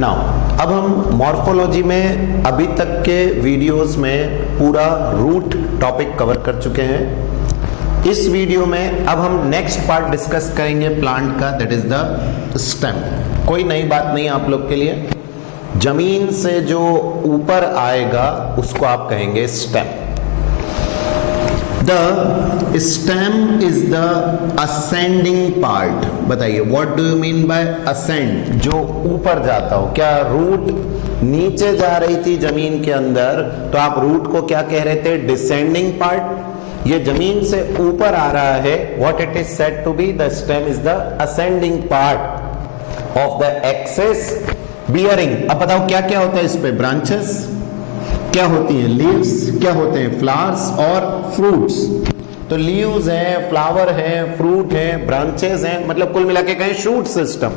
Now अब हम morphology में अभी तक के वीडियोस में पूरा रूट टॉपिक कवर कर चुके हैं। इस वीडियो में अब हम नेक्स्ट पार्ट डिस्कस करेंगे प्लांट का, दैट इज द स्टेम। कोई नई बात नहीं आप लोग के लिए, जमीन से जो ऊपर आएगा उसको आप कहेंगे stem. The stem is the ascending part. बताइए what do you mean by ascend? जो ऊपर जाता हो। क्या रूट नीचे जा रही थी जमीन के अंदर तो आप रूट को क्या कह रहे थे? Descending part. ये जमीन से ऊपर आ रहा है, what it is said to be? The stem is the ascending part of the axis bearing. अब बताओ क्या क्या होता है इस पे? ब्रांचेस, क्या होती हैं? लीव्स, क्या होते हैं? फ्लावर्स और फ्रूट्स। तो लीव्स हैं, फ्लावर हैं, फ्रूट हैं, ब्रांचेस हैं, मतलब कुल मिला के कहें शूट सिस्टम।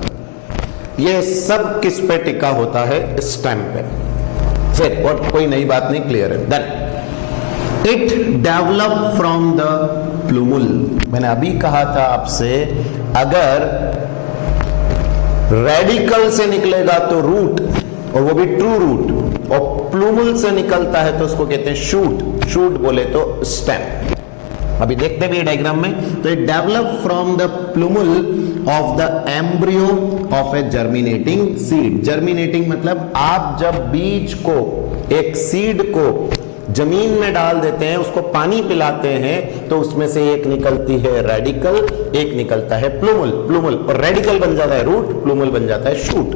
ये सब किस पे टिका होता है? स्टेम पे। फिर और कोई नई बात नहीं, क्लियर है। Then it develop from the plumule. मैंने अभी कहा था आपसे, अगर रेडिकल से निकलेगा तो रूट, और वो भी ट्रू रूट, और प्लूमुल से निकलता है तो उसको कहते हैं शूट। शूट बोले तो स्टेम। अभी देखते भी डायग्राम में, तो it develop from the plumule of the embryo of A germinating seed. Germinating मतलब आप जब बीज को, एक सीड को जमीन में डाल देते हैं, उसको पानी पिलाते हैं, तो उसमें से एक निकलती है रेडिकल, एक निकलता है प्लूमुल। प्लूमुल और रेडिकल बन जाता है रूट, प्लूमुल बन जाता है शूट।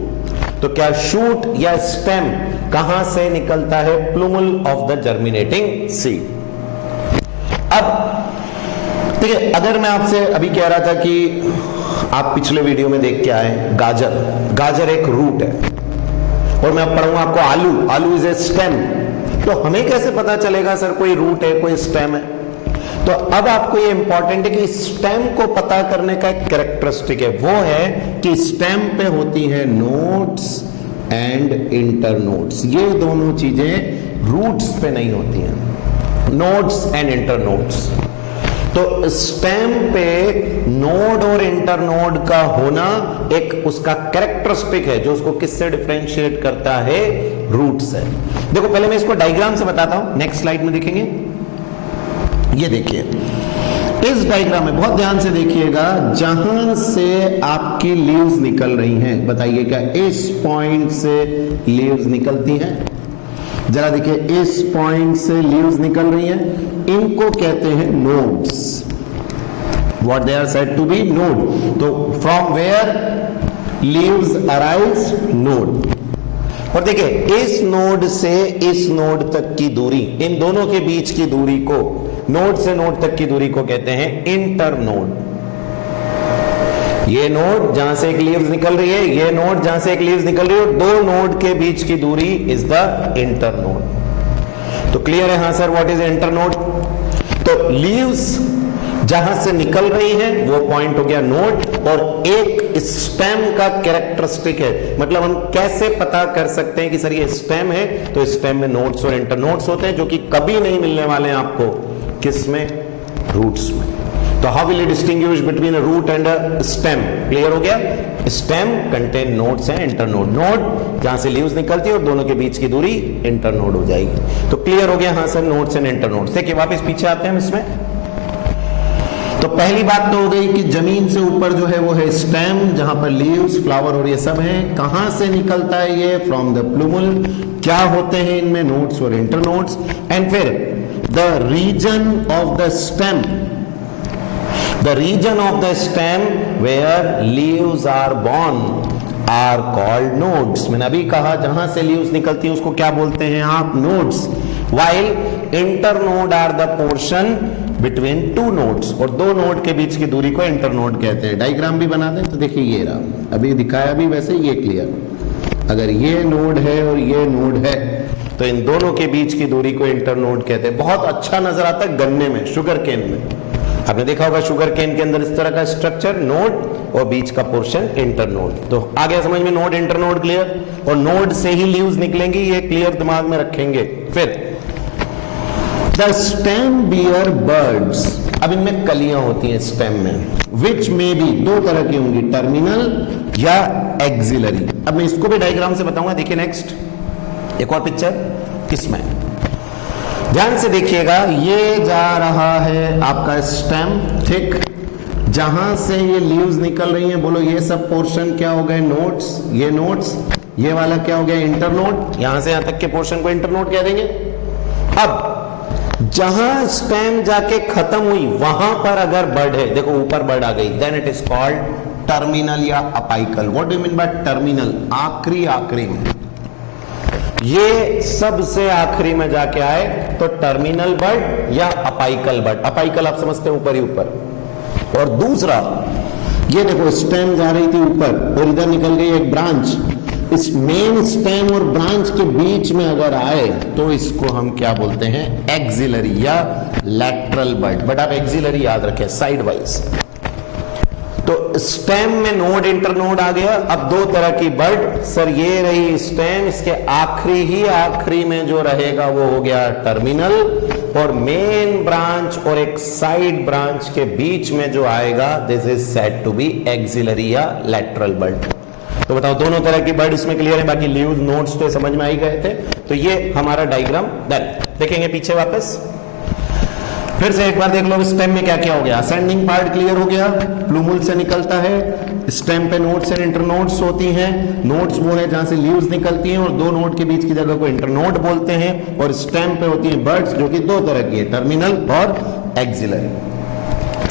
तो क्या शूट या स्टेम कहां से निकलता है? Plumule of the germinating seed. अब ठीक है, अगर मैं आपसे अभी कह रहा था कि आप पिछले वीडियो में देख के आए, गाजर, गाजर एक रूट है, और मैं अब पढ़ूंगा आपको आलू, आलू इज ए स्टेम, तो हमें कैसे पता चलेगा सर कोई रूट है कोई स्टेम है? तो अब आपको ये इंपॉर्टेंट है कि स्टेम को पता करने का एक कैरेक्टरिस्टिक है, वो है कि स्टेम पे होती है नोड्स एंड इंटरनोड्स। ये दोनों चीजें रूट्स पे नहीं होती हैं, नोड्स एंड इंटरनोड्स। तो स्टेम पे नोड और इंटरनोड का होना एक उसका कैरेक्टरिस्टिक है, जो उसको किससे डिफरेंशिएट करता है? रूट से। देखो पहले मैं इसको डायग्राम से बताता हूं, नेक्स्ट स्लाइड में देखेंगे। ये देखिए, इस डायग्राम में बहुत ध्यान से देखिएगा, जहां से आपकी लीव्स निकल रही हैं, बताइए क्या इस पॉइंट से लीव्स निकलती हैं? जरा देखिए, इस पॉइंट से लीव्स निकल रही हैं, इनको कहते हैं nodes. What they are said to be? Node. तो from where leaves arrives? Node. और देखिए, इस नोड से इस नोड तक की दूरी, इन दोनों के बीच की दूरी को, नोड से नोड तक की दूरी को कहते हैं इंटरनोड। ये नोड जहां से एक लीव्स निकल रही है, ये नोड जहां से एक लीव्स निकल रही है, और दो नोड के बीच की दूरी इज द इंटरनोड। तो क्लियर है? हां सर, व्हाट इज इंटरनोड? तो लीव्स जहां से निकल रही है वो पॉइंट हो गया नोड, और एक स्टेम का कैरेक्टरिस्टिक है। मतलब हम कैसे पता कर सकते हैं कि सर ये स्टेम है? तो स्टेम में नोड्स और इंटरनोड्स होते हैं, जो कि कभी नहीं मिलने वाले हैं आपको किसमें? रूट्स में। तो how will you distinguish between a root and a stem? Clear हो गया? Stem contain nodes and internode. Node जहां से लीव्स निकलती है और दोनों के बीच की दूरी इंटरनोड हो जाएगी। तो क्लियर हो गया? हां सर, नोड्स एंड इंटरनोड्स। देखिए वापस पीछे आते हैं हम इसमें। तो पहली बात तो हो गई कि जमीन से ऊपर जो है वो है स्टेम, जहां पर लीव्स, फ्लावर और ये सब है। कहां से निकलता है ये? From the plumule. क्या होते हैं इनमें? नोड्स और इंटरनोड्स। एंड फिर the region of the stem, the region of the stem where leaves are born are called nodes. मैंने अभी कहा, जहां से लीव्स निकलती है उसको क्या बोलते हैं आप? Nodes. While internode are the portion between two nodes, और दो नोड के बीच की दूरी को इंटरनोड कहते हैं। डायग्राम भी बना दें तो देखिए, ये रहा, अभी दिखाया भी वैसे, ये क्लियर। अगर ये नोड है और ये नोड है, तो इन दोनों के बीच की दूरी को इंटरनोड कहते हैं। बहुत अच्छा नजर आता है गन्ने में, शुगर केन में। आपने देखा होगा शुगर केन के अंदर इस तरह का स्ट्रक्चर, नोड और बीच का पोर्शन इंटरनोड। तो आ गया समझ में? Node internode clear. और नोड से ही लीव्स निकलेंगी, ये क्लियर दिमाग में रखेंगे। फिर द स्टेम बियर बर्ड्स। अब इनमें कलियां होती हैं स्टेम में, विच में भी दो तरह की होंगी, टर्मिनल या एक्सिलरी। अब मैं इसको भी डायग्राम से बताऊंगा। देखिए नेक्स्ट एक और पिक्चर इसमें ध्यान से देखिएगा। ये जा रहा है आपका स्टेम, ठीक, जहां से ये लीव्स निकल रही हैं, बोलो ये सब पोर्शन क्या हो गए, नोड्स, ये नोड्स, ये वाला क्या हो गया, इंटरनोड। यहां से यहां तक के पोर्शन को इंटरनोड कह देंगे। अब जहां स्टेम जाके खत्म हुई वहां पर अगर बर्ड है, देखो ऊपर बर्ड आ गई, then it is called terminal या apical. What do you mean by terminal? आखिरी में, ये सबसे आखिरी में जाके आए तो टर्मिनल बर्ड या अपाइकल बर्ड। अपाइकल आप समझते हैं ऊपर ही ऊपर। और दूसरा ये देखो स्टेम जा रही थी ऊपर और इधर निकल गई एक ब्रांच, इस मेन स्टेम और ब्रांच के बीच में अगर आए तो इसको हम क्या बोलते हैं, एक्सिलरी या लैटरल बर्ड। बट आप एक्सिलरी याद रखें, साइड वाइज। तो स्टेम में नोड इंटरनोड आ गया। अब दो तरह की बर्ड, सर ये रही स्टेम, इसके आखिरी में जो रहेगा वो हो गया टर्मिनल, और मेन ब्रांच और एक साइड ब्रांच के बीच में जो आएगा this is said to be axillary या लैटरल बर्ड। तो बताओ दोनों तरह की बर्ड इसमें क्लियर है। बाकी लीव्स नोड्स तो समझ में आ ही गए थे। तो ये हमारा डायग्राम डन। देखेंगे पीछे वापस फिर से एक बार देख लो। स्टेम में क्या क्या हो गया, असेंडिंग पार्ट क्लियर हो गया, प्लूमुल से निकलता है। स्टेम पे नोड्स एंड इंटरनोड्स होती हैं। नोड्स वो है जहां से लीव्स निकलती हैं और दो नोड के बीच की जगह को इंटरनोड बोलते हैं। और स्टेम पे होती हैं बर्ड्स जो कि दो तरह की है, टर्मिनल और एक्सिलरी।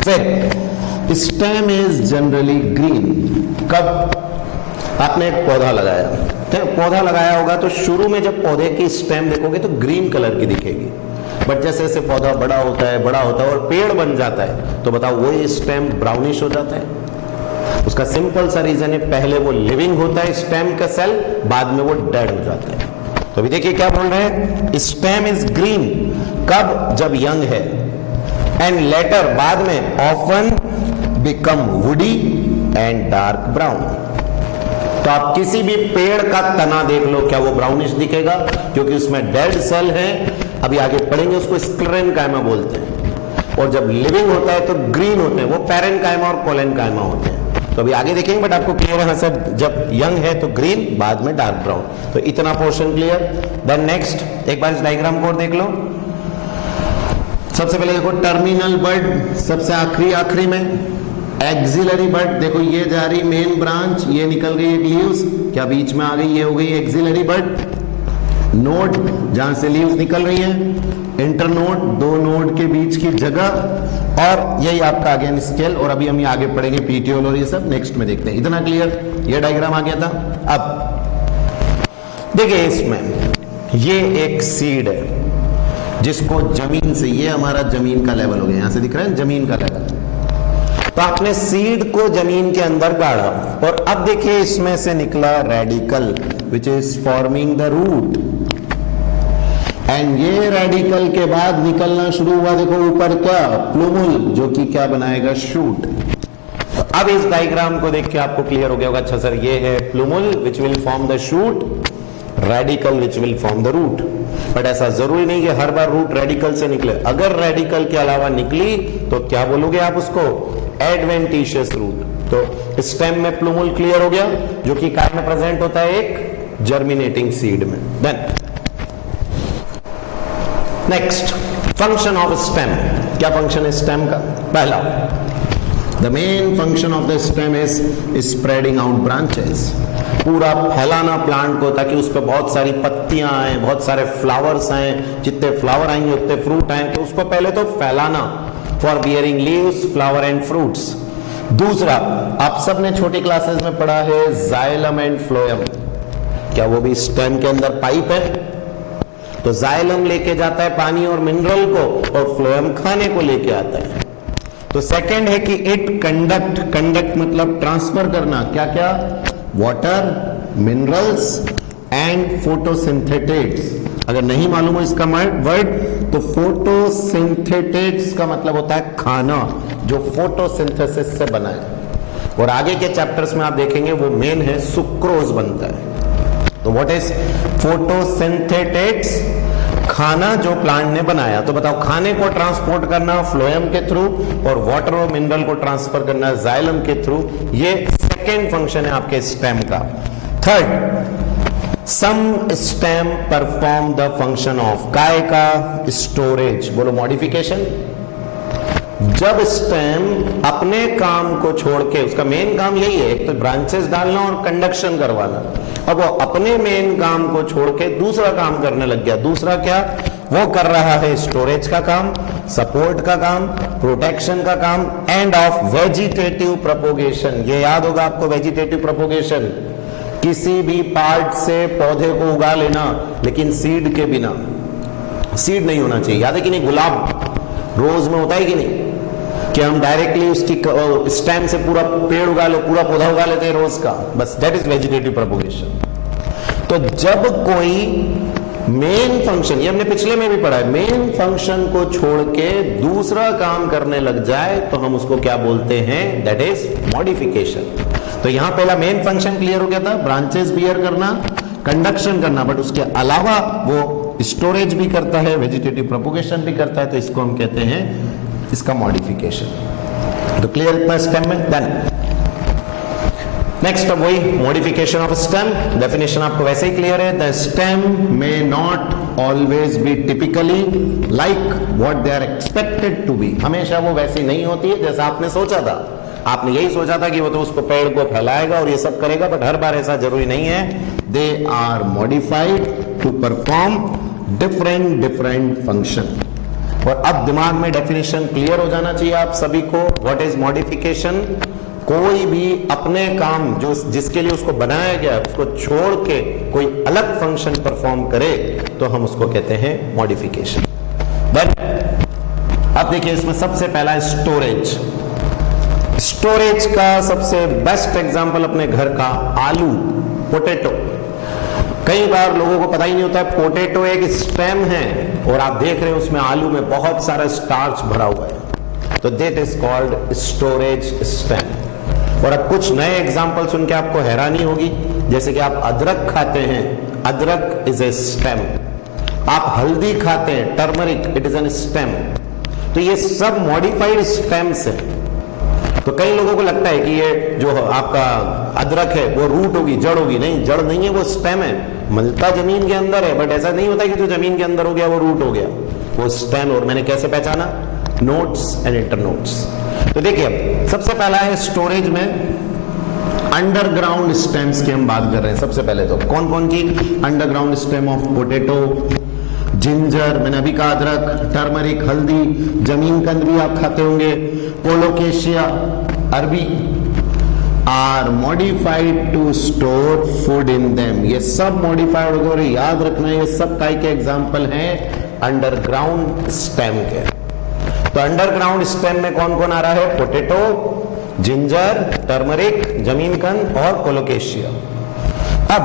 फिर स्टेम इज जनरली ग्रीन। कब आपने एक पौधा लगाया, तो पौधा लगाया होगा तो शुरू में जब पौधे की स्टेम देखोगे तो ग्रीन कलर की दिखेगी। बट जैसे जैसे पौधा बड़ा होता है और पेड़ बन जाता है तो बताओ वो स्टेम ब्राउनिश हो जाता है। उसका सिंपल सा रीजन है, पहले वो लिविंग होता है स्टेम का सेल, बाद में वो डेड हो जाता है। तो अभी देखिए क्या बोल रहे हैं, स्टेम इज ग्रीन कब, जब यंग है, एंड लेटर बाद में often become woody and dark brown. तो आप किसी भी पेड़ का तना देख लो, क्या वो ब्राउनिश दिखेगा, क्योंकि उसमें डेड सेल है। अभी आगे पढ़ेंगे, उसको स्क्लेरेनकाइमा बोलते हैं। और जब लिविंग होता है तो ग्रीन होते हैं, वो पैरेनकाइमा और कोलेनकाइमा होते हैं। तो अभी आगे देखेंगे, बट आपको क्लियर है सर, जब यंग है तो ग्रीन, बाद में डार्क ब्राउन। तो इतना पोर्शन क्लियर। देन नेक्स्ट एक बार इस डायग्राम को देख लो। सबसे पहले देखो टर्मिनल बर्ड सबसे आखिरी में, एक्सिलरी बर्ड देखो ये जा रही मेन ब्रांच, ये निकल गई एक लीव्स, क्या बीच में आ गई, ये हो गई एक्सिलरी बर्ड। नोड जहां से लीव्स निकल रही हैं, इंटरनोड दो नोड के बीच की जगह, और यही आपका अगेन स्केल। और अभी हम ये आगे पढ़ेंगे पीटीओल और ये सब नेक्स्ट में देखते हैं। इतना क्लियर, ये डायग्राम आ गया था। अब देखिए इसमें ये एक सीड है जिसको जमीन से, ये हमारा जमीन का लेवल हो गया, यहां से दिख रहा है जमीन का लेवल। तो आपने सीड को जमीन के अंदर गाड़ा और अब देखिए इसमें से निकला radicle which is forming the root, and ये रेडिकल के बाद निकलना शुरू हुआ, देखो ऊपर क्या, प्लूमुल, जो कि क्या बनाएगा, शूट। तो अब इस डायग्राम को देख के आपको क्लियर हो गया होगा, अच्छा सर ये है plumule which will form the shoot, radicle which will form the root. But ऐसा जरूरी नहीं कि हर बार रूट रेडिकल से निकले। अगर रेडिकल के अलावा निकली तो क्या बोलोगे आप उसको, एडवेंटिशियस रूट। तो स्टेम में प्लूमुल क्लियर हो गया, जो कि काय में प्रेजेंट होता है, एक जर्मिनेटिंग सीड में। Then next function of stem. क्या फंक्शन है स्टेम का? पहला, the main function of the stem is spreading out branches, पूरा फैलाना प्लांट को, ताकि उस पर बहुत सारी पत्तियां आए, बहुत सारे फ्लावर्स आए, जितने फ्लावर आएंगे उतने फ्रूट आए, तो उसको पहले तो फैलाना, for bearing leaves, flower and fruits. दूसरा, आप सबने छोटी क्लासेस में पढ़ा है जाइलम एंड फ्लोएम, क्या वो भी स्टेम के अंदर पाइप है? तो जाइलम लेके जाता है पानी और मिनरल को, और फ्लोएम खाने को लेके आता है। तो सेकंड है कि इट कंडक्ट मतलब ट्रांसफर करना, क्या क्या, वाटर, मिनरल्स एंड फोटोसिंथेटेट्स। अगर नहीं मालूम हो इसका वर्ड, तो फोटोसिंथेटेट्स का मतलब होता है खाना, जो फोटोसिंथेसिस से बना है। और आगे के चैप्टर्स में आप देखेंगे वो मेन है, सुक्रोज बनता है। तो व्हाट इज फोटोसिंथेटेट्स? खाना जो प्लांट ने बनाया। तो बताओ, खाने को ट्रांसपोर्ट करना फ्लोएम के थ्रू और वाटर और मिनरल को ट्रांसफर करना जाइलम के थ्रू, ये सेकेंड फंक्शन है आपके स्टेम का। Third, some stem perform the function of, काय का, स्टोरेज। बोलो मॉडिफिकेशन। जब स्टेम अपने काम को छोड़ के, उसका मेन काम यही है, एक तो ब्रांचेस डालना और कंडक्शन करवाना, अब वो अपने मेन काम को छोड़ के दूसरा काम करने लग गया। दूसरा क्या? वो कर रहा है स्टोरेज का काम, सपोर्ट का काम, प्रोटेक्शन का काम, एंड ऑफ वेजिटेटिव प्रोपोगेशन। ये याद होगा आपको, वेजिटेटिव प्रोपोगेशन, किसी भी पार्ट से पौधे को उगा लेना, लेकिन सीड के बिना। सीड नहीं होना चाहिए, याद है कि नहीं? गुलाब, रोज में होता है कि नहीं, कि हम डायरेक्टली उसकी स्टेम से पूरा पेड़ उगा ले, पूरा पौधा उगा लेते हैं रोज का, बस दैट इज वेजिटेटिव प्रोपोगेशन। तो जब कोई मेन फंक्शन, ये हमने पिछले में भी पढ़ा है, मेन फंक्शन को छोड़ के दूसरा काम करने लग जाए तो हम उसको क्या बोलते हैं? That is modification. तो यहां पहला मेन फंक्शन क्लियर हो गया था, ब्रांचेस बियर करना, कंडक्शन करना, बट उसके अलावा वो स्टोरेज भी करता है, वेजिटेटिव प्रोपोगेशन भी करता है, तो इसको हम कहते हैं इसका मॉडिफिकेशन। तो क्लियर इतना स्टेम में। देन नेक्स्ट, अब वही मॉडिफिकेशन ऑफ स्टेम, डेफिनेशन आपको वैसे ही क्लियर है। The stem may not always be typically like what they are expected to be. हमेशा वो वैसी नहीं होती है जैसा आपने सोचा था। आपने यही सोचा था कि वो तो उसको पेड़ को फैलाएगा और ये सब करेगा, बट हर बार ऐसा जरूरी नहीं है। They are modified to perform different function. और अब दिमाग में डेफिनेशन क्लियर हो जाना चाहिए आप सभी को। What is modification? कोई भी अपने काम जो जिसके लिए उसको बनाया गया उसको छोड़ के कोई अलग फंक्शन परफॉर्म करे तो हम उसको कहते हैं मॉडिफिकेशन। अब देखिए, इसमें सबसे पहला है स्टोरेज। स्टोरेज का सबसे बेस्ट एग्जांपल अपने घर का आलू, पोटैटो। कई बार लोगों को पता ही नहीं होता है पोटैटो एक स्टेम है और आप देख रहे हैं उसमें आलू में बहुत सारा स्टार्च भरा हुआ है, तो that is called storage stem. और अब कुछ नए एग्जांपल सुन के आपको हैरानी होगी, जैसे कि आप अदरक खाते हैं, अदरक इज ए स्टेम। आप हल्दी खाते हैं, turmeric, it is an stem. तो ये सब मॉडिफाइड स्टेम्स है। तो कई लोगों को लगता है कि ये जो आपका अदरक है वो रूट होगी, जड़ होगी। नहीं, जड़ नहीं है, वो स्टेम है, मिलता जमीन के अंदर है, बट ऐसा नहीं होता कि जो जमीन के अंदर हो गया वो रूट हो गया, वो स्टेम। और मैंने कैसे पहचाना? Notes and इंटरनोट्स। तो देखिए, अब सबसे पहला है स्टोरेज में अंडरग्राउंड स्टेम्स की हम बात कर रहे हैं। सबसे पहले तो कौन कौन की? Underground stem of potato, ginger, मैंने अभी कहा अदरक, टर्मरिक, हल्दी, जमीन कंदरी आप खाते होंगे, कोलोकेशिया, अरबी, are modified to store food in them. ये सब मॉडिफाइड हो गए और याद रखना ये सब काय के एग्जाम्पल हैं अंडरग्राउंड स्टेम के। तो अंडरग्राउंड स्टेम में कौन कौन आ रहा है? पोटैटो, जिंजर, टर्मरिक, जमीन कंद और कोलोकेशिया। अब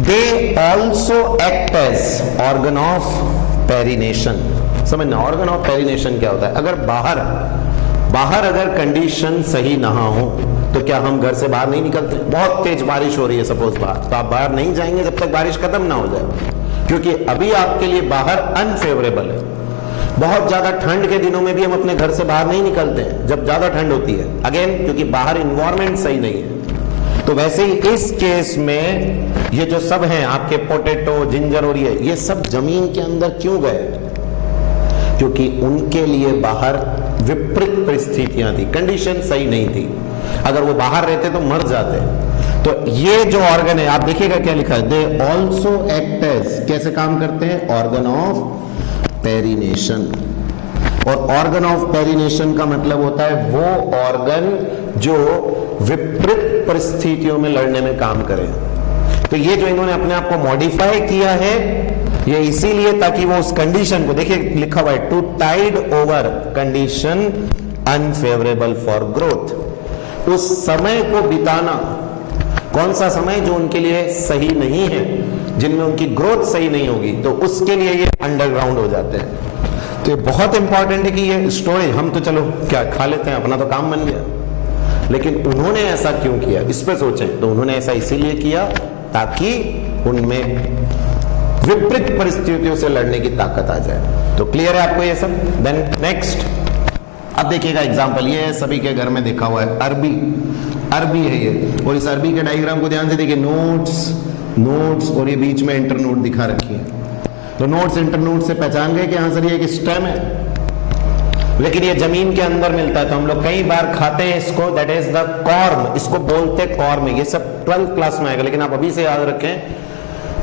they also act as organ of perennation. समझना, ऑर्गन ऑफ पेरिनेशन क्या होता है? अगर बाहर अगर कंडीशन सही ना हो तो क्या हम घर से बाहर नहीं निकलते? बहुत तेज बारिश हो रही है सपोज बाहर, तो आप बाहर नहीं जाएंगे जब तक बारिश खत्म ना हो जाए, क्योंकि अभी आपके लिए बाहर अनफेवरेबल है। बहुत ज्यादा ठंड के दिनों में भी हम अपने घर से बाहर नहीं निकलते हैं जब ज्यादा ठंड होती है, अगेन क्योंकि बाहर इन्वायरमेंट सही नहीं है। तो वैसे ही इस केस में ये जो सब हैं आपके पोटैटो, जिंजर और ये सब जमीन के अंदर क्यों गए? क्योंकि उनके लिए बाहर विपरीत परिस्थितियां थी, कंडीशन सही नहीं थी। अगर वो बाहर रहते तो मर जाते। तो ये जो ऑर्गन है, आप देखिएगा क्या लिखा है, दे ऑल्सो एक्ट एज, कैसे काम करते हैं? Organ of perennation. और ऑर्गन ऑफ पेरिनेशन का मतलब होता है वो ऑर्गन जो विपरीत परिस्थितियों में लड़ने में काम करे। तो ये जो इन्होंने अपने आप को मॉडिफाई किया है, ये इसीलिए ताकि वो उस कंडीशन को, देखिए लिखा हुआ है to tide over condition unfavourable for growth, उस समय को बिताना। कौन सा समय? जो उनके लिए सही नहीं है, जिनमें उनकी ग्रोथ सही नहीं होगी, तो उसके लिए ये अंडरग्राउंड हो जाते हैं। तो ये बहुत इंपॉर्टेंट है कि ये स्टोरेज, हम तो चलो क्या खा लेते हैं, अपना तो काम बन गया, लेकिन उन्होंने ऐसा क्यों किया, इस पे सोचें। तो उन्होंने ऐसा इसीलिए किया ताकि उनमें विपरीत परिस्थितियों से लड़ने की ताकत आ जाए। तो क्लियर है आपको ये सब? देन नेक्स्ट, अब देखिएगा एग्जांपल, ये सभी के घर में देखा हुआ है, अरबी। अरबी है ये, और इस अरबी के डायग्राम को ध्यान से देखिए, नोट्स और ये बीच में इंटरनोड दिखा रखी है। तो नोट्स इंटरनोड से पहचान गए कि हाँ सर ये एक स्टेम है, लेकिन ये जमीन के अंदर मिलता है, तो हम लोग कई बार खाते हैं इसको, दैट इज द कॉर्म, इसको बोलते कॉर्म है। ये सब 12th क्लास में आएगा, लेकिन आप अभी से याद रखें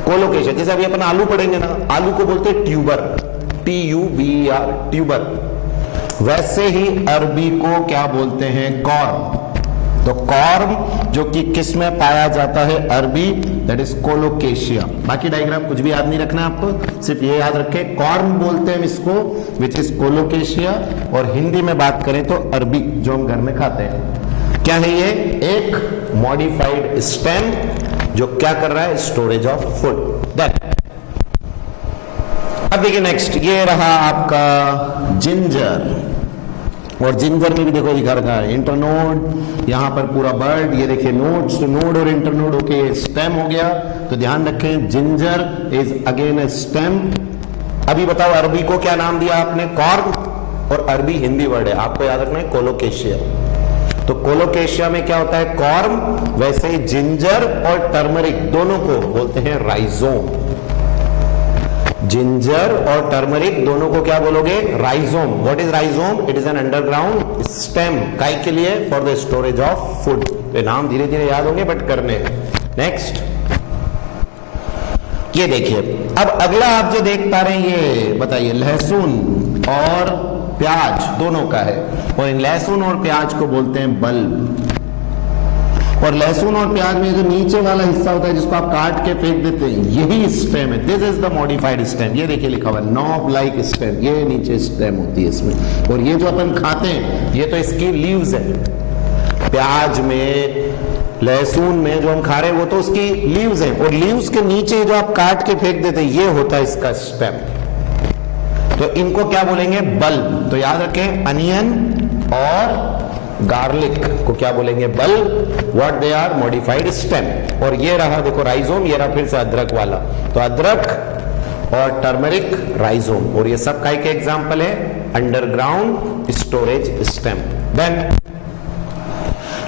कोलोकेशन। जैसे अभी अपन आलू पढ़ेंगे ना, आलू को बोलते हैं ट्यूबर, TUBER, ट्यूबर। वैसे ही अरबी को क्या बोलते हैं, कॉर्म। तो कॉर्म जो कि किस में पाया जाता है, अरबी, दैट इज कोलोकेशिया। बाकी डायग्राम कुछ भी याद नहीं रखना आपको, सिर्फ ये याद रखें कॉर्म बोलते हैं इसको, विच इज कोलोकेशिया। और हिंदी में बात करें तो अरबी, जो हम घर में खाते हैं। क्या है ये, एक मॉडिफाइड स्टेम जो क्या कर रहा है, स्टोरेज ऑफ फूड। अब देखिए नेक्स्ट, ये रहा आपका जिंजर, और जिंजर में भी देखो लिखा रखा है इंटरनोड, यहां पर पूरा बर्ड, ये देखिए नोड्स, तो नोड और इंटरनोड होके स्टेम हो गया। तो ध्यान रखें ginger is again A stem. अभी बताओ अरबी को क्या नाम दिया आपने, कॉर्म, और अरबी हिंदी वर्ड है, आपको याद रखना है कोलोकेशिया। तो कोलोकेशिया में क्या होता है, कॉर्म, वैसे ही जिंजर और टर्मरिक दोनों को बोलते हैं राइजोम। जिंजर और टर्मरिक दोनों को क्या बोलोगे, rhizome. What is rhizome, it is an underground stem, काय के लिए, for the storage of food. तो नाम धीरे धीरे याद होंगे बट करने। नेक्स्ट ये देखिए, अब अगला आप जो देख पा रहे हैं, ये बताइए लहसुन और प्याज दोनों का है, और इन लहसुन और प्याज को बोलते हैं बल्ब। और लहसुन और प्याज में जो नीचे वाला हिस्सा होता है जिसको आप काट के फेंक देते हैं, यही स्टेम है, this is the modified stem. ये देखिए लिखा हुआ है नॉब लाइक स्टेम, ये नीचे स्टेम होती है इसमें। और ये जो अपन खाते हैं ये तो इसकी लीव्स है, प्याज में, लहसुन में जो हम खा रहे हैं वो तो उसकी लीव्स हैं, और लीव्स के नीचे जो आप काट के फेंक देते हैं ये होता है इसका स्टेम। तो इनको क्या बोलेंगे, बल्ब। तो याद रखें अनियन और गार्लिक को क्या बोलेंगे, bulb. What they are, modified stem. और ये रहा देखो राइजोम, ये रहा फिर से अदरक वाला। तो अदरक और टर्मरिक, राइजोम, और ये सब काय के एग्जांपल है, अंडरग्राउंड स्टोरेज स्टेम। देन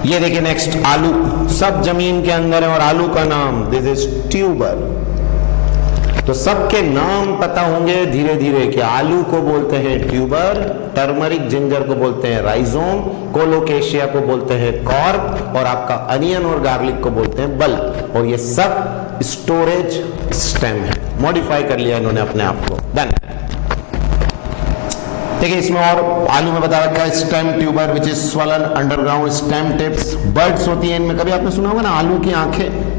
ये देखिए नेक्स्ट, आलू, सब जमीन के अंदर है, और आलू का नाम दिस इज ट्यूबर। तो सबके नाम पता होंगे धीरे धीरे कि आलू को बोलते हैं ट्यूबर, टर्मरिक जिंजर को बोलते हैं राइजोम, कोलोकेशिया को बोलते हैं कॉर्म, और आपका अनियन और गार्लिक को बोलते हैं बल्ब। और ये सब स्टोरेज स्टेम है, मॉडिफाई कर लिया इन्होंने अपने आप को। डन। देखिए इसमें और आलू में बता रखा है stem tuber which is swollen underground stem tips. Birds होती है इनमें, कभी आपने सुना होगा ना आलू की आंखें।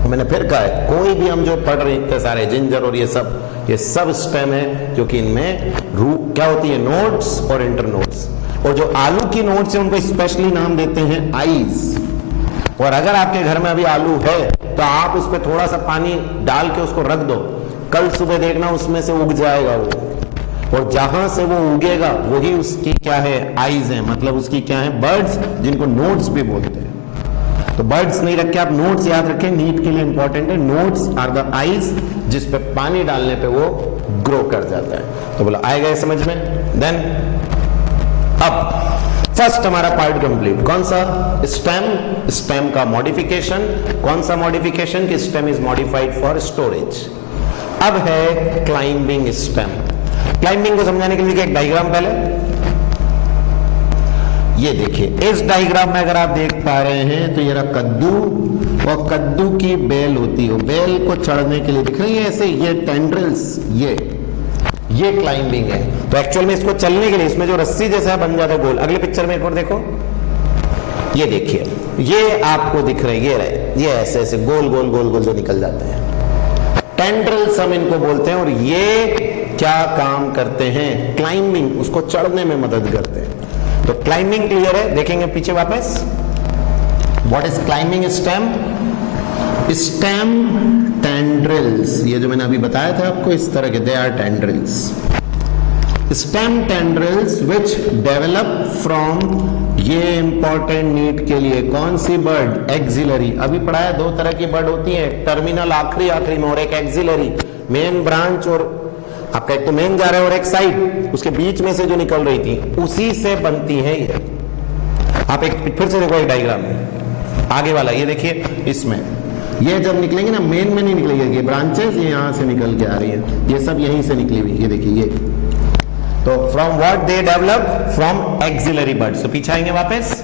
मैंने फिर कहा है, कोई भी हम जो पढ़ रहे हैं इतने सारे जिंजर और ये सब स्टेम है, जो कि इनमें क्या होती है, नोड्स और इंटरनोड्स। और जो आलू की नोड्स है उनको स्पेशली नाम देते हैं आईज। और अगर आपके घर में अभी आलू है तो आप उस पर थोड़ा सा पानी डाल के उसको रख दो, कल सुबह देखना उसमें से उग जाएगा वो, और जहां से वो उगेगा वही उसकी क्या है, आईज है, मतलब उसकी क्या है, बर्ड्स, जिनको नोड्स भी बोलते हैं। तो बर्ड्स नहीं रखे आप, नोट्स याद रखें, नीट के लिए इंपॉर्टेंट है। नोट्स आर द आईज जिस पे पानी डालने पे वो ग्रो कर जाता है। तो बोला आएगा समझ में। देन अब फर्स्ट हमारा पार्ट कंप्लीट, कौन सा, स्टेम। स्टेम का मॉडिफिकेशन, कौन सा मॉडिफिकेशन, कि stem is modified for storage. अब है क्लाइंबिंग स्टेम। क्लाइंबिंग को समझाने के लिए एक डायग्राम पहले ये देखिए, इस डायग्राम में अगर आप देख पा रहे हैं तो ये रहा कद्दू, और कद्दू की बेल होती है, बेल को चढ़ने के लिए दिख रही है ऐसे, ये टेंड्रिल्स, ये क्लाइंबिंग है। तो एक्चुअल में इसको चलने के लिए इसमें जो रस्सी जैसा बन जाता है गोल, अगले पिक्चर में एक और देखो, ये देखिए, ये आपको दिख रहे हैं, ये ऐसे ऐसे गोल गोल गोल गोल जो निकल जाते हैं, टेंड्रिल्स हम इनको बोलते हैं। और ये क्या काम करते हैं, क्लाइंबिंग, उसको चढ़ने में मदद करते हैं। तो क्लाइंबिंग क्लियर है, देखेंगे पीछे वापस। What is climbing stem, stem tendrils, ये जो मैंने अभी बताया था आपको, इस तरह के, they are tendrils, stem tendrils which develop from, ये इंपॉर्टेंट नीट के लिए, कौन सी बर्ड, एक्सिलरी। अभी पढ़ाया दो तरह की बर्ड होती है, टर्मिनल आखिरी में, और एक एक्सिलरी, मेन ब्रांच, और आपका एक तो मेन जा रहा है और एक साइड, उसके बीच में से जो निकल रही थी उसी से बनती है ये। आप एक फिर से देखो एक डायग्राम आगे वाला, ये देखिए इसमें ये जब निकलेंगे ना, मेन में नहीं निकलेंगे, ये ब्रांचेस ये यहां से निकल के आ रही है, ये सब यहीं से निकली हुई, ये देखिए ये। तो from what they develop, from axillary buds. तो पीछे आएंगे वापस,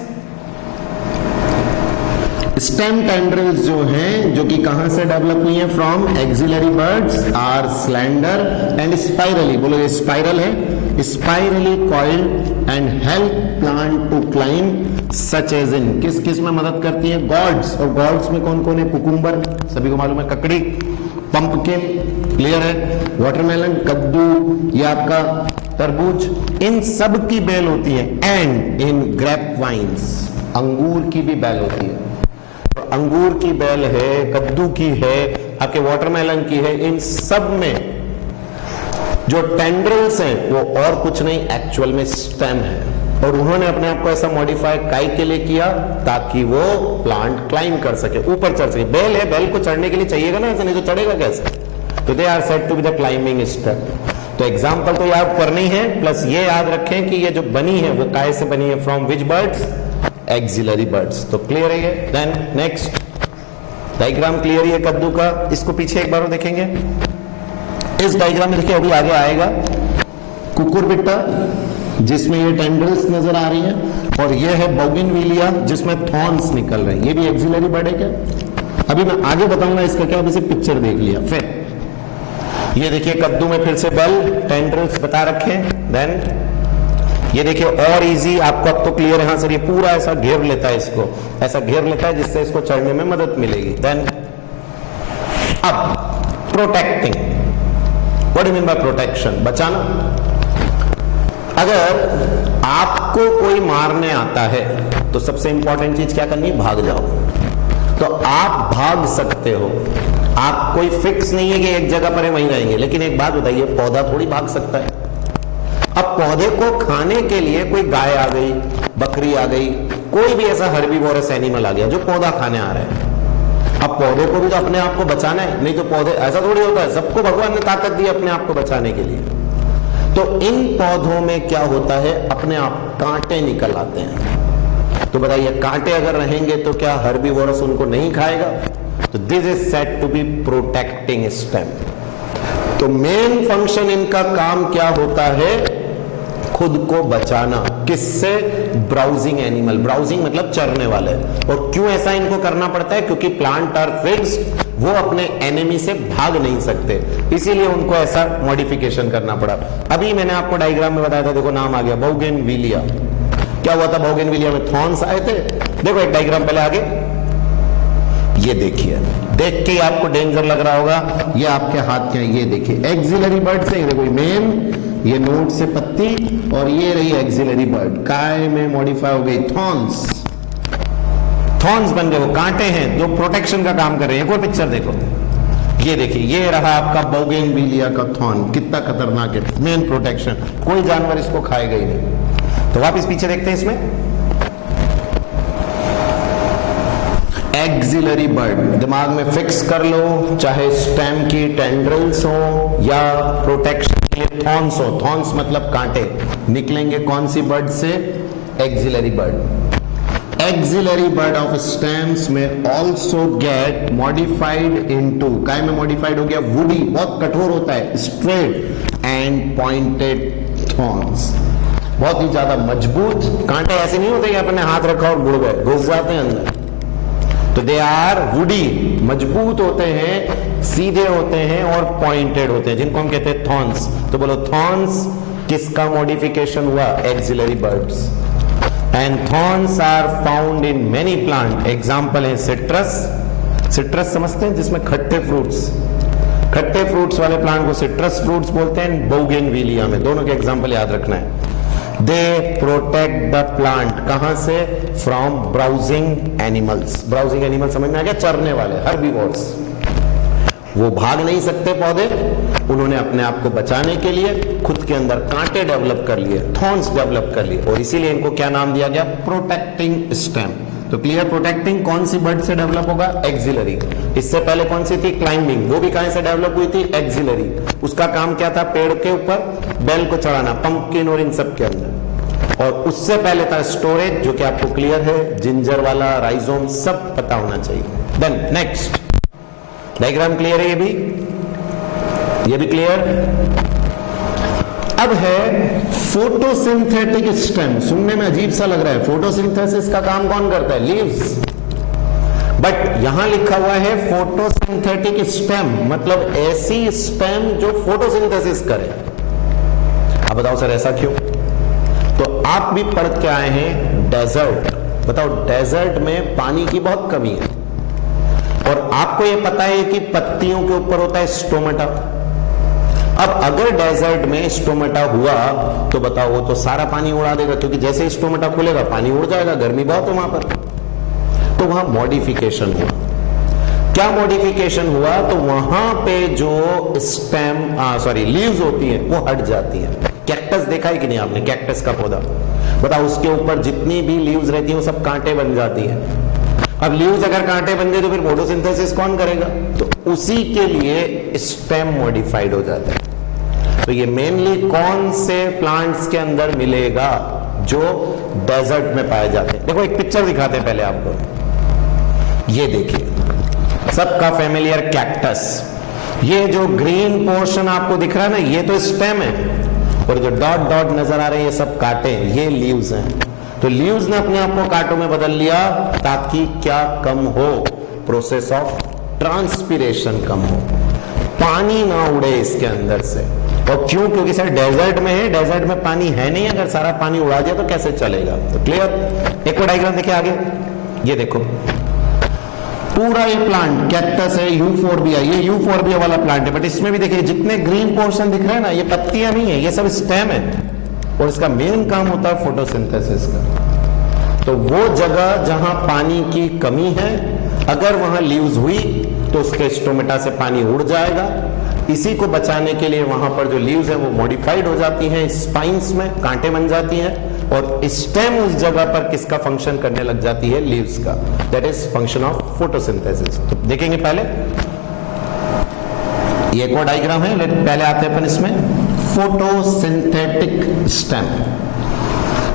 स्टेम टेंड्रिल्स जो हैं, जो कि कहां से डेवलप हुई हैं, from axillary buds, are slender and spirally, बोलो ये स्पाइरल है, spirally coiled and help plant to climb such as in, किस किस में मदद करती है, गॉड्स। और गॉड्स में कौन कौन है, कुकुम्बर सभी को मालूम है, ककड़ी, पंपकिन क्लियर है, वाटरमेलन, कद्दू, ये आपका तरबूज, इन सब की बेल होती है। एंड इन ग्रेप वाइन्स, अंगूर की भी बेल होती है। तो अंगूर की बेल है, कद्दू की है, आपके वाटरमेलन की है, इन सब में जो टेंड्रिल्स हैं वो और कुछ नहीं, एक्चुअल में स्टेम है। और उन्होंने अपने आप को ऐसा मॉडिफाई काई के लिए किया ताकि वो प्लांट क्लाइंब कर सके, ऊपर चढ़ सके। बेल है, बेल को चढ़ने के लिए चाहिएगा ना, ऐसा नहीं तो चढ़ेगा कैसे। तो they are said to be the climbing stem. तो एग्जांपल तो याद करनी है, प्लस ये याद रखें कि ये जो बनी है वो काय से बनी है, from which birds, axillary birds. तो क्लियर है ये। देन नेक्स्ट डायग्राम क्लियर है कद्दू का, इसको पीछे एक बार देखेंगे। इस डायग्राम में देखिए अभी आगे आएगा कुकुरबिट्टा, जिसमें ये टेंड्रिल्स नजर आ रही है, और ये है बोगनविलिया जिसमें थॉर्न्स निकल रहे हैं। ये भी एक्सिलरी बर्ड है क्या, अभी मैं आगे बताऊंगा इसका क्या, अभी से पिक्चर देख लिया। फिर ये देखिए कद्दू में फिर से बेल, टेंड्रिल्स बता रखे हैं। देन ये देखिए और इजी, आपको अब तो क्लियर है, हाँ सर ये पूरा ऐसा घेर लेता है, इसको ऐसा घेर लेता है जिससे इसको चढ़ने में मदद मिलेगी। देन अब protecting, what do mean by protection, बचाना। अगर आपको कोई मारने आता है तो सबसे इंपॉर्टेंट चीज क्या करनी है, भाग जाओ। तो आप भाग सकते हो, आप कोई फिक्स नहीं है कि एक जगह पर है वहीं रहेंगे। लेकिन एक बात बताइए, पौधा थोड़ी भाग सकता है। अब पौधे को खाने के लिए कोई गाय आ गई, बकरी आ गई, कोई भी ऐसा हर्बीवोरस एनिमल आ गया जो पौधा खाने आ रहा है। अब पौधे को भी तो अपने आप को बचाना है, नहीं तो पौधे ऐसा थोड़ी होता है, सबको भगवान ने ताकत दी अपने आप को बचाने के लिए। तो इन पौधों में क्या होता है, अपने आप कांटे निकल आते हैं। तो बताइए कांटे अगर रहेंगे तो क्या हर्बीवोरस उनको नहीं खाएगा। तो this is said to be protecting stem. तो मेन फंक्शन इनका काम क्या होता है, खुद को बचाना। किससे, ब्राउजिंग एनिमल, ब्राउजिंग मतलब चरने वाले। और क्यों ऐसा इनको करना पड़ता है, क्योंकि प्लांट आर फिक्स्ड, वो अपने एनिमी से भाग नहीं सकते, इसीलिए उनको ऐसा मॉडिफिकेशन करना पड़ा। अभी मैंने आपको डायग्राम में बताया था, देखो नाम आ गया बोगनविलिया। क्या हुआ था बोगनविलिया में, थॉर्न्स आए थे। देखो एक डायग्राम पहले आगे, ये देखिए, देख के आपको डेंजर लग रहा होगा, ये आपके हाथ के, ये देखिए एक्सिलरी बर्ड से, देखो मेन, ये नोट से पत्ती, और ये रही एक्सिलरी बर्ड, काय में मॉडिफाई हो गई, थॉर्न्स। थॉर्न्स बन गए, वो कांटे हैं जो प्रोटेक्शन का काम कर रहे हैं। एक और पिक्चर देखो, ये देखिए, ये रहा आपका बोगनविलिया का थॉर्न, कितना खतरनाक है, मेन प्रोटेक्शन, कोई जानवर इसको खाएगा ही नहीं। तो वापस पीछे देखते हैं इसमें, एक्सिलरी बर्ड दिमाग में फिक्स कर लो, चाहे स्टेम की टेंड्रिल्स हो या प्रोटेक्शन के लिए थॉर्न्स हो। थॉर्न्स मतलब कांटे निकलेंगे कौन सी बर्ड से, axillary bud. Axillary bud of stems में ऑल्सो गेट मॉडिफाइड इनटू, काय में मॉडिफाइड हो गया, वुडी, बहुत कठोर होता है, स्ट्रेट एंड पॉइंटेड थॉर्न्स, बहुत ही ज्यादा मजबूत कांटे। ऐसे नहीं होते कि अपने हाथ रखा और बुड़ गए, घुस जाते हैं अंदर। तो दे आर वुडी, मजबूत होते हैं, सीधे होते हैं और पॉइंटेड होते हैं, जिनको हम कहते हैं थॉर्न्स। तो बोलो थॉर्न्स किसका मॉडिफिकेशन हुआ, axillary buds. And thorns are found in many plant, example है सिट्रस। सिट्रस समझते हैं, जिसमें खट्टे फ्रूट्स, खट्टे फ्रूट्स वाले प्लांट को सिट्रस फ्रूट्स बोलते हैं। बोगनविलिया में, दोनों के एग्जांपल याद रखना है। दे प्रोटेक्ट द प्लांट, कहां से, from browsing animals. Browsing animal समझ में आ गया, चरने वाले, हर्बीवोर्स। वो भाग नहीं सकते पौधे, उन्होंने अपने आप को बचाने के लिए खुद के अंदर कांटे डेवलप कर लिए, थॉर्न्स डेवलप कर लिए, और इसीलिए इनको क्या नाम दिया गया, प्रोटेक्टिंग स्टेम। तो क्लियर, प्रोटेक्टिंग कौन सी बर्ड से डेवलप होगा, एक्सिलरी। इससे पहले कौन सी थी, क्लाइंबिंग, वो भी कहां से डेवलप हुई थी, एक्सिलरी। उसका काम क्या था, पेड़ के ऊपर बेल को चढ़ाना, पंपकिन और इन सब के अंदर। और उससे पहले था स्टोरेज, जो कि आपको क्लियर है, जिंजर वाला, राइजोम, सब पता होना चाहिए। देन नेक्स्ट डायग्राम क्लियर है, ये भी क्लियर। अब है फोटोसिंथेटिक स्टेम। सुनने में अजीब सा लग रहा है, फोटोसिंथेसिस का काम कौन करता है? लीव्स। बट यहां लिखा हुआ है फोटोसिंथेटिक स्टेम, मतलब ऐसी स्टेम जो फोटोसिंथेसिस करे। अब बताओ सर ऐसा क्यों? तो आप भी पढ़ के आए हैं डेजर्ट। बताओ, डेजर्ट में पानी की बहुत कमी है, और आपको यह पता है कि पत्तियों के ऊपर होता है स्टोमेटा। अब अगर डेजर्ट में स्टोमेटा हुआ तो बताओ, वो तो सारा पानी उड़ा देगा, क्योंकि जैसे ही स्टोमेटा खुलेगा पानी उड़ जाएगा, गर्मी बहुत है वहां पर। तो वहां मॉडिफिकेशन हुआ। क्या मॉडिफिकेशन हुआ? तो वहां पे जो लीव्स होती है वो हट जाती है। कैक्टस देखा है कि नहीं आपने? कैक्टस का पौधा, बताओ, उसके ऊपर जितनी भी लीव्स रहती है वो सब कांटे बन जाती है। अब लीव्स अगर कांटे बन गए तो फिर फोटोसिंथेसिस कौन करेगा? तो उसी के लिए स्टेम मॉडिफाइड हो जाता है। तो ये मेनली कौन से प्लांट्स के अंदर मिलेगा? जो डेजर्ट में पाए जाते हैं। देखो एक पिक्चर दिखाते हैं पहले आपको, ये देखिए, सबका फेमिलियर कैक्टस। ये जो ग्रीन पोर्शन आपको दिख रहा है ना, ये तो स्टेम है, और जो डॉट डॉट नजर आ रहे हैं ये सब कांटे हैं, ये लीव्स हैं। तो लीव्स ने अपने आप को कांटों में बदल लिया ताकि क्या कम हो? प्रोसेस ऑफ ट्रांसपिरेशन कम हो, पानी ना उड़े इसके अंदर से। और क्यों? क्योंकि सर डेजर्ट में है, डेजर्ट में पानी है नहीं, अगर सारा पानी उड़ा दिया तो कैसे चलेगा? तो क्लियर? एक और डायग्राम देखिए आगे, ये देखो, पूरा ये प्लांट कैक्टस है, यूफोर्बिया, ये यूफोर्बिया वाला प्लांट है। बट इसमें भी देखिए जितने ग्रीन पोर्शन दिख रहे हैं ना, ये पत्तियां नहीं है, ये सब स्टेम है, और इसका मेन काम होता है फोटोसिंथेसिस का। तो वो जगह जहां पानी की कमी है, अगर वहां लीव्स हुई तो उसके स्टोमेटा से पानी उड़ जाएगा। इसी को बचाने के लिए वहां पर जो लीव्स है वो मॉडिफाइड हो जाती हैं, स्पाइन्स में कांटे बन जाती हैं, और स्टेम उस जगह पर किसका फंक्शन करने लग जाती है? लीव्स का। That is function of photosynthesis. तो देखेंगे पहले, ये एक और डायग्राम है, पहले आते हैं अपन इसमें। Photosynthetic stem.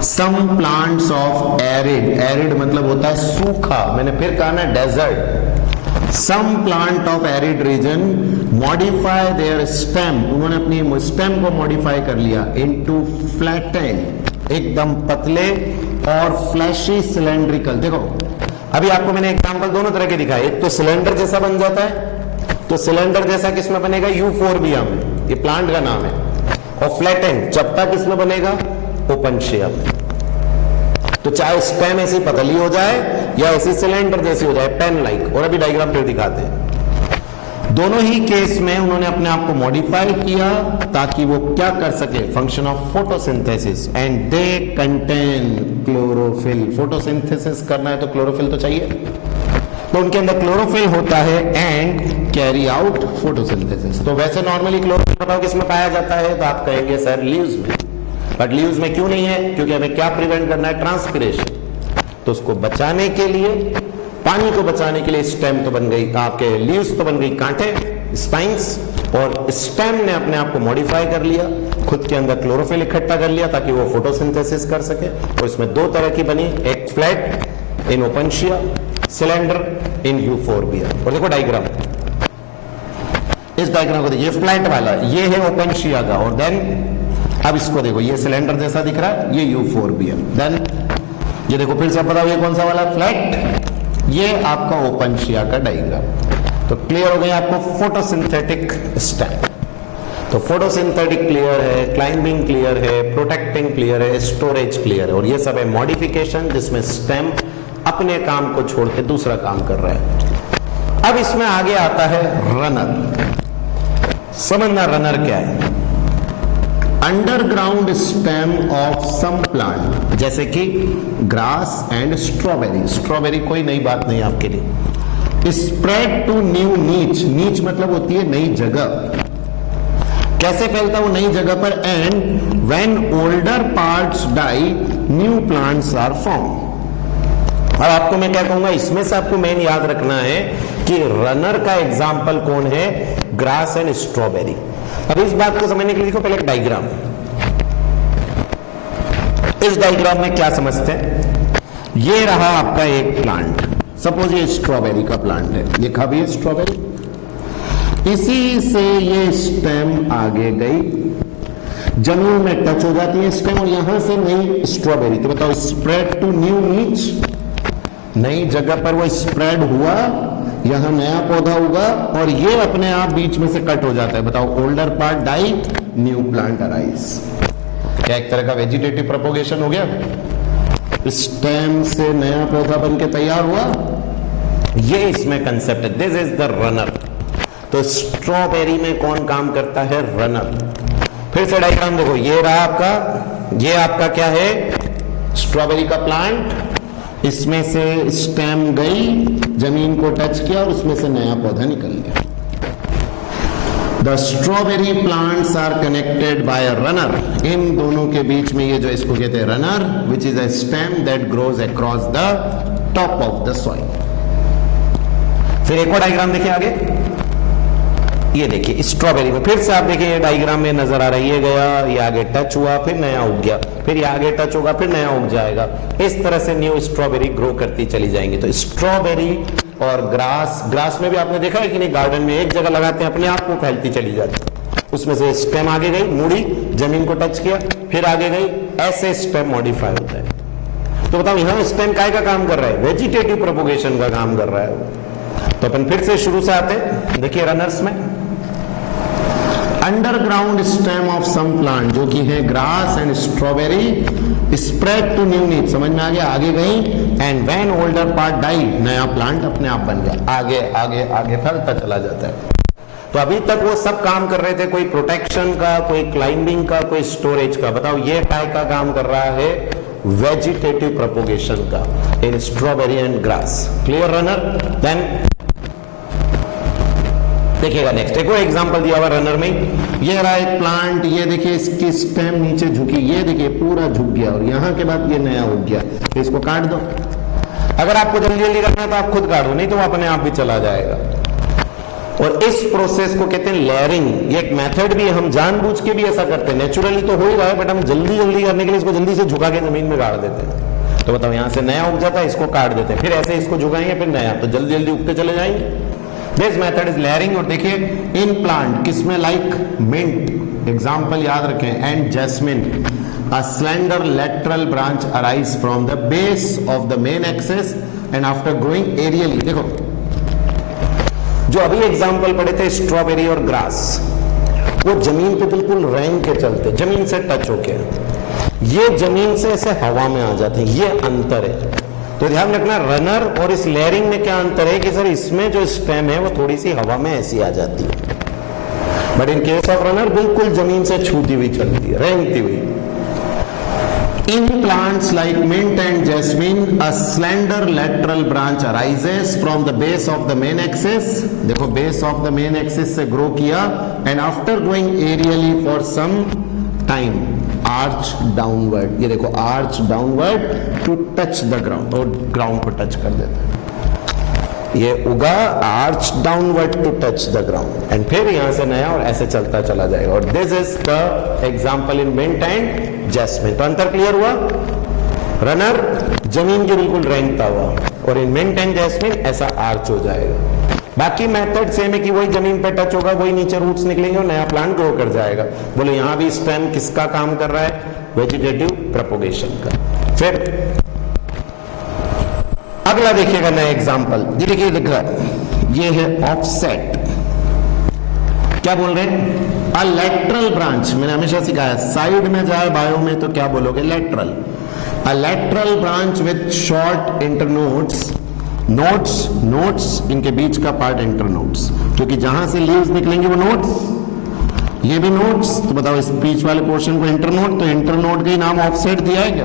Some plants of arid, arid मतलब होता है सूखा, मैंने फिर कहा ना desert. Some plant of arid region modify their stem, उन्होंने अपनी स्टेम को मॉडिफाई कर लिया इनटू फ्लैटेन, एकदम पतले और फ्लैशी सिलेंड्रिकल। देखो अभी आपको मैंने एग्जांपल दोनों तरह के दिखाए, एक तो सिलेंडर जैसा बन जाता है, तो सिलेंडर जैसा किसमें बनेगा? यूफोर्बिया में, ये प्लांट का नाम है। और फ्लैटेन चपटा किसमें बनेगा? ओपनशिया में। तो चाहे स्टेम ऐसी पतली हो जाए या ऐसी सिलेंडर जैसी हो जाए, पेन लाइक। और अभी डायग्राम फिर दिखाते हैं। दोनों ही केस में उन्होंने अपने आप को मॉडिफाई किया ताकि वो क्या कर सके? Function of photosynthesis, and they contain chlorophyll. Photosynthesis करना है तो क्लोरोफिल तो चाहिए, तो उनके अंदर क्लोरोफिल होता है एंड कैरी आउट फोटोसिंथेसिस। तो वैसे नॉर्मली क्लोरोफिल बताओ किसमें पाया जाता है? तो आप कहेंगे सर लीव्स में। बट लीव्स में क्यों नहीं है? क्योंकि हमें क्या प्रिवेंट करना है? ट्रांसपिरेशन। तो उसको बचाने के लिए, पानी को बचाने के लिए स्टेम तो बन गई, आपके लीव्स तो बन गई कांटे, स्पाइन्स, और स्टेम ने अपने आप को मॉडिफाई कर लिया, खुद के अंदर क्लोरोफिल इकट्ठा कर लिया ताकि वो फोटोसिंथेसिस कर सके। और इसमें दो तरह की बनी, एक flat in Opuntia, cylinder in euphorbia. और देखो डायग्राम, इस डायग्राम को देखिए, फ्लैट वाला ये है ओपनशिया का, और देन अब इसको देखो, ये सिलेंडर जैसा दिख रहा है, ये यूफोर्बिया। देन ये देखो, फिर से बताओ ये कौन सा वाला? फ्लैट। ये आपका ओपनशिया का डायग्राम। तो क्लियर हो गया आपको फोटोसिंथेटिक स्टेम। तो फोटोसिंथेटिक क्लियर है, क्लाइंबिंग क्लियर है, प्रोटेक्टिंग क्लियर है, स्टोरेज क्लियर है, और ये सब है मॉडिफिकेशन जिसमें स्टेम अपने काम को छोड़ के दूसरा काम कर रहा है। अब इसमें आगे आता है रनर। समझना रनर क्या है? Underground stem of some plant, जैसे कि ग्रास एंड स्ट्रॉबेरी। स्ट्रॉबेरी कोई नई बात नहीं आपके लिए। स्प्रेड टू न्यू नीच, नीच मतलब होती है नई जगह। कैसे फैलता वो नई जगह पर? And when older parts die new plants are form. अब आपको मैं क्या कहूंगा, इसमें से आपको मेन याद रखना है कि रनर का एग्जाम्पल कौन है? Grass and strawberry. अब इस बात को समझने के लिए देखो पहले एक डायग्राम। इस डायग्राम में क्या समझते हैं, ये रहा आपका एक प्लांट, सपोज ये स्ट्रॉबेरी का प्लांट है, लिखा भी है स्ट्रॉबेरी, इसी से ये स्टेम आगे गई, जमीन में टच हो जाती है स्टेम और यहां से नई स्ट्रॉबेरी, तो बताओ स्प्रेड टू न्यू नीच, नई जगह पर वो स्प्रेड हुआ, यहां नया पौधा उगा और ये अपने आप बीच में से कट हो जाता है, बताओ older part die, new plant arise. क्या एक तरह का वेजिटेटिव प्रोपोगेशन हो गया, स्टेम से नया पौधा बन के तैयार हुआ, ये इसमें कंसेप्ट है, दिस इज द रनर। तो स्ट्रॉबेरी में कौन काम करता है, रनर। फिर से डायग्राम देखो, ये रहा आपका, ये आपका क्या है, स्ट्रॉबेरी का प्लांट, इसमें से स्टेम गई, जमीन को टच किया और उसमें से नया पौधा निकल गया। The strawberry plants are connected by a runner, इन दोनों के बीच में ये जो इसको कहते हैं runner, which is a stem that grows across the top of the soil. फिर एक और डायग्राम देखिए आगे, ये देखिए स्ट्रॉबेरी में, फिर से आप देखिए ये डायग्राम में नजर आ रहा है, ये गया, ये आगे टच हुआ, फिर नया उग गया, फिर ये आगे टच होगा, फिर नया उग जाएगा, इस तरह से न्यू स्ट्रॉबेरी ग्रो करती चली जाएंगी। तो स्ट्रॉबेरी और ग्रास में भी आपने देखा है कि नहीं, गार्डन में एक जगह लगाते हैं, अपने आप को फैलती चली जाती, उसमें से स्टेम आगे गई, मुड़ी, जमीन को टच किया, फिर आगे गई, ऐसे स्टेम मॉडिफाई होता है। तो बताओ यहां स्टेम काय का काम कर रहा है, वेजिटेटिव प्रोपोगेशन का काम कर रहा है। तो अपन फिर से शुरू से आते हैं, देखिए रनर्स में, underground stem of some plant, जो कि है grass and strawberry, spread to new need, समझ में आ गया, आगे गई, and when older part die, नया प्लांट अपने आप बन गया, आगे आगे आगे फैलता चला जाता है। तो अभी तक वो सब काम कर रहे थे, कोई प्रोटेक्शन का, कोई क्लाइंबिंग का, कोई स्टोरेज का, बताओ ये काय का काम कर रहा है, वेजिटेटिव प्रोपोगेशन का, in strawberry and grass. Clear runner. Then देखिएगा नेक्स्ट, एक और एग्जांपल दिया हुआ रनर में, ये रहा एक प्लांट, ये देखिए इसकी स्टेम नीचे झुकी, ये देखिए पूरा झुक गया और यहां के बाद ये नया उग गया, तो इसको काट दो। अगर आपको जल्दी जल्दी करना है तो आप खुद काटो, नहीं तो वो अपने आप भी चला जाएगा। और इस प्रोसेस को कहते हैं लेयरिंग, ये एक मेथड भी है, हम जानबूझ के भी ऐसा करते हैं, नेचुरली तो हो ही रहा है, बट हम जल्दी जल्दी करने के लिए इसको जल्दी से झुका के जमीन में गाड़ देते हैं। तो बताओ यहां से नया उग जाता है, इसको काट देते हैं, फिर ऐसे इसको झुकाएंगे, फिर नया, तो जल्दी जल्दी उगते चले जाएंगे। This method is layering. और देखिए इन प्लांट किसमें, लाइक मिंट, एग्जांपल याद रखें, and jasmine, a slender lateral branch arise from the base of the main axis and after growing aerially. देखो जो अभी एग्जांपल पढ़े थे स्ट्रॉबेरी और ग्रास, वो जमीन पे बिल्कुल रेंग के चलते, जमीन से टच होके, ये जमीन से ऐसे हवा में आ जाते हैं, ये अंतर है। तो ध्यान रखना, रनर और इस लेयरिंग में क्या अंतर है कि सर इसमें जो स्टेम है वो थोड़ी सी हवा में ऐसी आ जाती है, but in case of runner बिल्कुल जमीन से छूती हुई चलती है, रेंगती हुई। In plants like mint and jasmine, a slender lateral branch arises from the base of the main axis, देखो base of the main axis से ग्रो किया, and after growing aerially for some time arch downward, ये देखो arch downward to touch the ground, और ground को touch कर देता है, ये उगा, arch downward to touch the ground, and फिर यहां से नया और ऐसे चलता चला जाएगा। और this is the example in mint and jasmine. तो अंतर क्लियर हुआ, रनर जमीन के बिल्कुल रेंगता हुआ, और इन मिंट एंड जैस्मिन ऐसा आर्च हो जाएगा। बाकी मेथड सेम है कि वही जमीन पे टच होगा, वही नीचे रूट्स निकलेंगे और नया प्लांट ग्रो कर जाएगा। बोले यहां भी स्टेम किसका काम कर रहा है, वेजिटेटिव प्रोपोगेशन का। फिर अगला देखिएगा नया एग्जांपल, ये देखिए लिख रहा है, ये है ऑफसेट। क्या बोल रहे हैं, अ लेटरल ब्रांच, मैंने हमेशा सिखाया साइड में जाए बायो में तो क्या बोलोगे, lateral. A lateral branch with short internodes, nodes इनके बीच का पार्ट इंटरनोड्स, क्योंकि जहां से लीव्स निकलेंगे वो नोड्स, ये भी नोड्स। तो बताओ इस बीच वाले पोर्शन को इंटरनोड, तो इंटरनोड का ही नाम ऑफसेट दिया है क्या।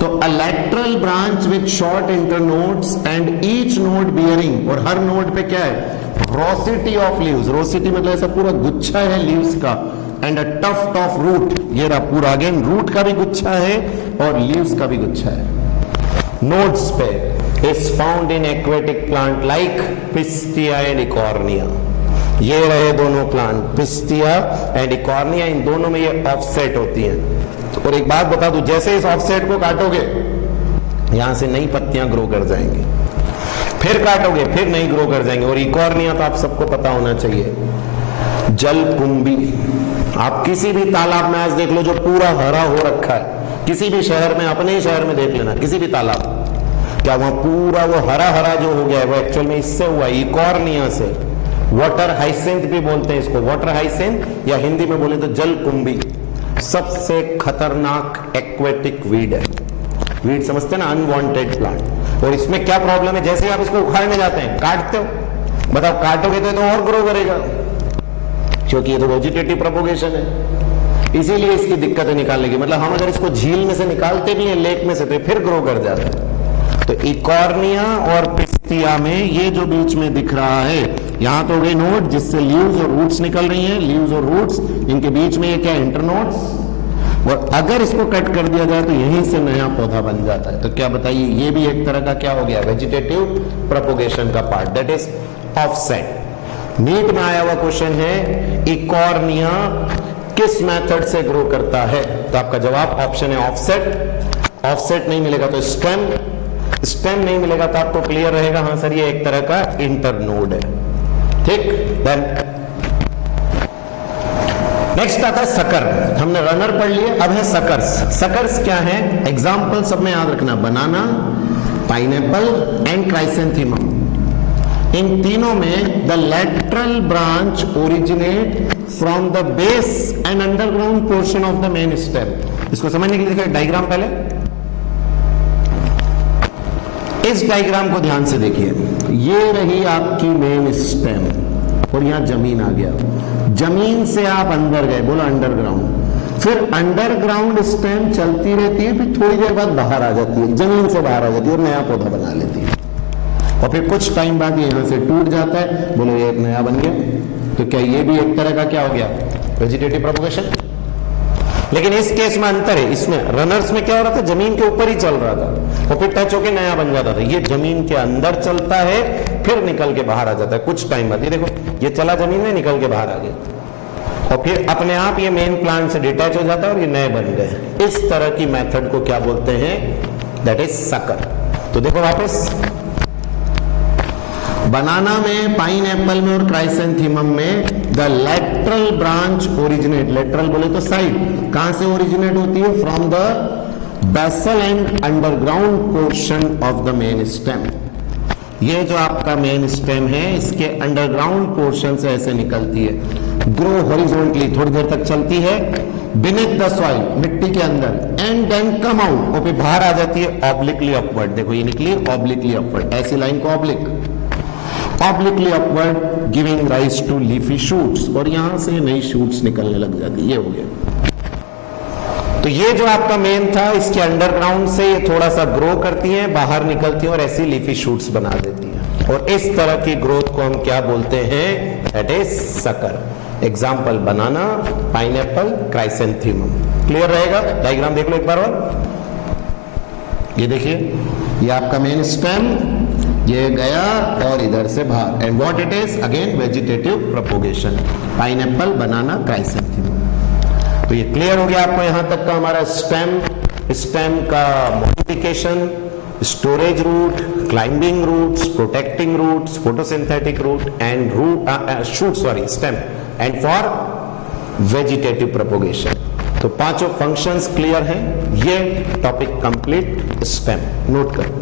तो अ lateral branch with short internodes and each node bearing, और हर नोड पे क्या है, रोसिटी ऑफ लीव्स, रोसिटी मतलब ऐसा पूरा गुच्छा है लीव्स का, and a tuft of root, ये रहा पूरा, अगेन रूट का भी गुच्छा है और लीव्स का भी गुच्छा है। नोड्स पे is found in aquatic plant like pistia and Eichhornia, ये रहे दोनों प्लांट, पिस्टिया एंड इकॉर्निया, इन दोनों में ये ऑफसेट होती हैं। और एक बात बता दूं, जैसे इस ऑफसेट को काटोगे यहां से नई पत्तियां ग्रो कर जाएंगी, फिर काटोगे फिर नई ग्रो कर जाएंगे। और इकॉर्निया तो आप सबको पता होना चाहिए, जलकुंभी। आप किसी भी तालाब में आज देख लो जो पूरा हरा हो रखा है, किसी भी शहर में, अपने ही शहर में देख लेना, किसी भी तालाब, क्या वहां पूरा वो हरा हरा जो हो गया है वो एक्चुअल में इससे हुआ, इकॉर्निया से। वाटर हाइसेंथ भी बोलते हैं इसको, वाटर हाइसेंथ, या हिंदी में बोले तो जलकुंभी। सबसे खतरनाक एक्वेटिक वीड है। वीड समझते हैं ना, अनवांटेड प्लांट। और इसमें क्या प्रॉब्लम है, जैसे आप इसको उखाड़ने जाते हैं, काटते हो, बताओ काटोगे तो और ग्रो करेगा, क्योंकि ये तो वेजिटेटिव प्रोपोगेशन है। इसीलिए इसकी दिक्कतें निकालने की, मतलब हम अगर इसको झील में से निकालते भी हैं, लेक में से, तो फिर ग्रो कर जाता है। तो इकॉर्निया और पिस्टिया में ये जो बीच में दिख रहा है, यहां तो हो गई नोड जिससे लीव्स और रूट्स निकल रही हैं, लीव्स और रूट्स, इनके बीच में ये क्या इंटरनोड्स। और अगर इसको कट कर दिया जाए तो यहीं से नया पौधा बन जाता है। तो क्या बताइए, ये भी एक तरह का क्या हो गया, वेजिटेटिव प्रोपोगेशन का part, that is offset. NEET में आया हुआ क्वेश्चन है, इकॉर्निया किस मेथड से ग्रो करता है? तो आपका जवाब ऑप्शन है ऑफसेट। ऑफसेट नहीं मिलेगा तो स्टेम, स्टेम नहीं मिलेगा तो आपको क्लियर रहेगा, हाँ सर ये एक तरह का इंटरनोड है। ठीक, देन नेक्स्ट आता है सकर। हमने रनर पढ़ लिए, अब है सकर्स। सकर्स क्या है? एग्जाम्पल सब में याद रखना, बनाना, पाइनएप्पल एंड क्राइसेंथेमम। इन तीनों में the lateral branch originate from the base and underground portion of the main stem. इसको समझने के लिए देखिए डायग्राम पहले, इस डायग्राम को ध्यान से देखिए। ये रही आपकी मेन स्टेम और यहां जमीन आ गया, जमीन से आप अंदर गए, बोलो अंडरग्राउंड। फिर अंडरग्राउंड स्टेम चलती रहती है, फिर थोड़ी देर बाद बाहर आ जाती है, जमीन से बाहर आ जाती है और नया पौधा बना लेती है। और फिर कुछ टाइम बाद यहां से टूट जाता है, बोलो ये एक नया बन गया। तो क्या ये भी एक तरह का क्या हो गया, वेजिटेटिव प्रोपोगेशन? लेकिन इस केस में अंतर है, इसमें रनर्स में क्या हो रहा था, जमीन के ऊपर ही चल रहा था और फिर टच होके नया बन जाता था। ये जमीन के अंदर चलता है फिर निकल के बाहर आ जाता है कुछ टाइम बाद। ये देखो, ये चला जमीन में, निकल के बाहर आ गया और फिर अपने आप ये मेन प्लांट से डिटैच हो जाता है और ये नए बन गए। इस तरह की मेथड को क्या बोलते हैं, दैट इज सकर। तो देखो वापस, बनाना में, पाइनएप्पल में और क्राइसेंथेमम में the lateral branch originate, lateral बोले तो साइड, कहां से ओरिजिनेट होती है? From the basal and underground portion of the main stem. ये जो आपका मेन स्टेम है, इसके अंडरग्राउंड पोर्शन से ऐसे निकलती है, ग्रो हॉरिजॉन्टली, थोड़ी देर तक चलती है बीनेथ द सॉइल, मिट्टी के अंदर, एंड देन कम आउट, और फिर बाहर आ जाती है ऑब्लिकली अपवर्ड। देखो ये निकली ऑब्लिकली अपवर्ड, ऐसी लाइन को oblique, obliquely upward, giving rise to leafy shoots, और यहां से नई शूट्स निकलने लग जाती है। ये हो गया। तो ये जो आपका मेन था, इसके अंडरग्राउंड से ये थोड़ा सा ग्रो करती है, बाहर निकलती है और ऐसी लीफी शूट्स बना देती है। और इस तरह की ग्रोथ को हम क्या बोलते हैं, that is sucker. Example banana, pineapple, chrysanthemum. Clear रहेगा? डायग्राम देख लो एक बार और। ये देखिए, ये आपका मेन स्टेम, ये गया और इधर से बाहर, and what it is, again vegetative propagation, pineapple, banana, chrysanthemum. तो ये क्लियर हो गया आपको यहां तक का हमारा स्टेम, स्टेम का modification, storage root, climbing roots, protecting roots, photosynthetic root and root shoot, sorry stem, and for vegetative propagation. तो पांचों फंक्शंस क्लियर हैं। ये टॉपिक कंप्लीट, स्टेम नोट करो।